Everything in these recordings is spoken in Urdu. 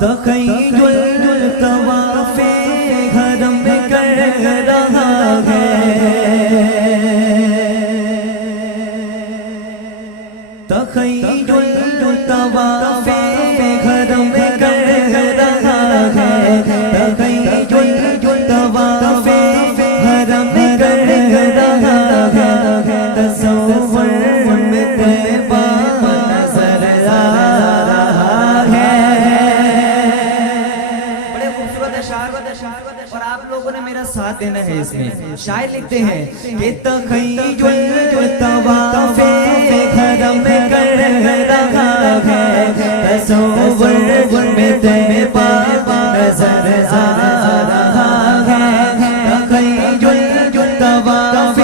تخیل طواف حرم میں کر رہا ہے، تخیل طواف حرم میں کر رہا ہے، تخیل طواف حرم میں کر رہا ہے، تصور میں طیبہ نظر آ رہا ہے۔ بڑے خوبصورت اشعار اور آپ لوگوں نے میرا ساتھ دینا ہے اس میں۔ شاعر لکھتے ہیں کہ تخیل طواف حرم میں کر رہا ہے، تصور میں طیبہ نظر آ رہا ہے، تخیل طواف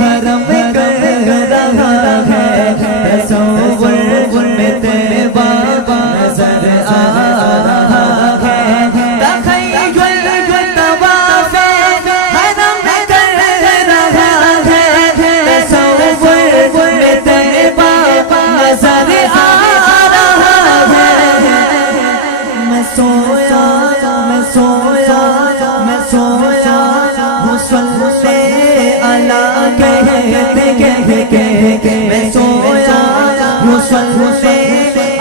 حرم میں کر رہا ہے، تصور میں طیبہ نظر آ رہا ہے، تخیل طواف حرم میں کر رہا ہے، تصور میں طیبہ نظر آ رہا ہے۔ میں سویا میں سویا میں سویا ہوں صلی علی کہتے کہتے، میں سویا ہوں صلی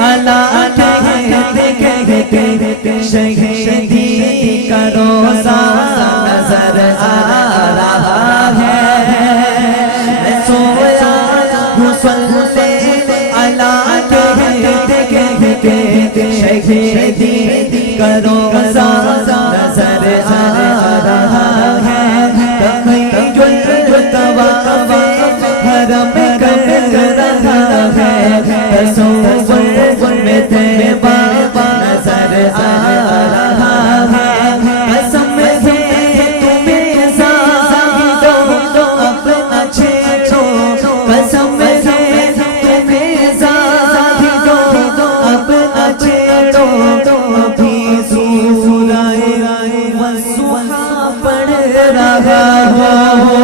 علی کہتے کہتے، شہیدی کا روزہ نظر آ رہا ہے۔ میں سویا ہوں صلی علی کہتے کہتے، شہیدی کا روزہ نظر آ رہا ہے، تخیل طواف حرم میں کر رہا ہے، تصور میں طیبہ نظر آ رہا ہے، قسم ہے تمہیں زاہدوں اپنا چھیڑو، قسم ہے تمہیں زاہدوں اپنا چھیڑو، ابھی سورہ والضحیٰ پڑھ رہا ہو۔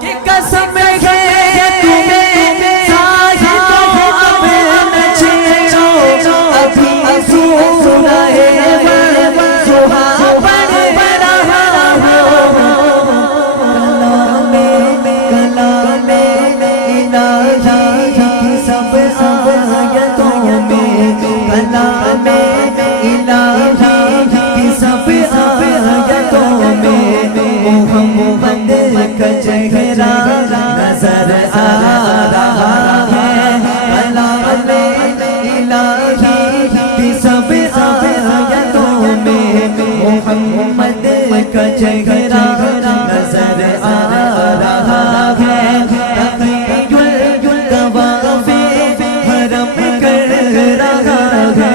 کہ قسم ہے تمہیں زاہدوں اپنا چھیڑو، ابھی سورہ والضحیٰ پڑھ رہا ہو۔ کلام الہی کی سب آیتوں میں، کلام الہی کی سب آیتوں میں، محمد کا چہرہ نظر آ رہا ہے، کلام الہی کی سب آیتوں میں، محمد کا چہرہ نظر آ رہا ہے، تخیل طواف حرم میں کر رہا ہے،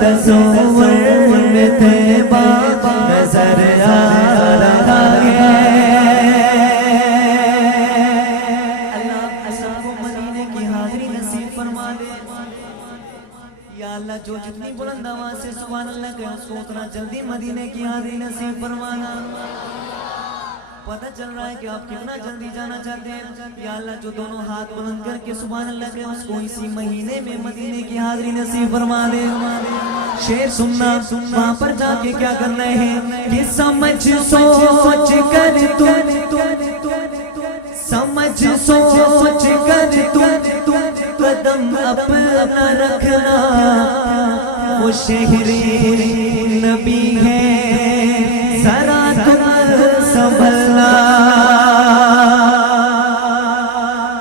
تصور میں طیبہ نظر آ رہا ہے۔ اللہ کو مدینے کی حاضری نصیب فرما دے۔ یا اللہ جو جتنی بلند آواز سے سبحان اللہ کہے اس کو اتنا جلدی مدینے کی حاضری نصیب فرمانا۔ پتہ چل رہا ہے کہ آپ کتنا جلدی جانا چاہتے ہیں۔ یا اللہ جو دونوں ہاتھ بلند کر کے سبحان اللہ کہے اس کو اسی مہینے میں مدینے کی حاضری نصیب فرما دے۔ شعر سننا، وہاں پر جا کے کیا کرنا ہے کہ سمجھ سوچ کر تم، سمجھ سوچ کر تم قدم اپنا رکھنا، وہ شہر نبی ہے ذرا تم سنبھلنا،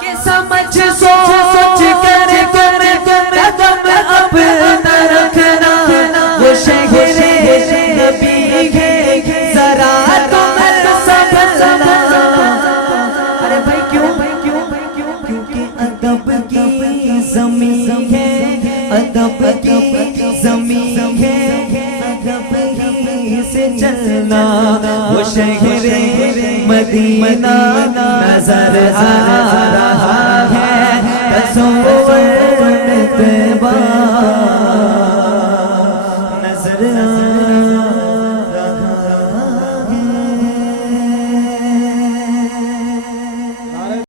کہ سمجھ سوچ کر قدم اپنا رکھنا، وہ شہر نبی ہے ذرا تم سنبھلنا۔ ارے بھائی کیوں؟ کیونکہ ادب کی زمین ہے، ادب کی زمین ہے، ادب ہی سے چلنا، وہ شہر مدینہ نظر آ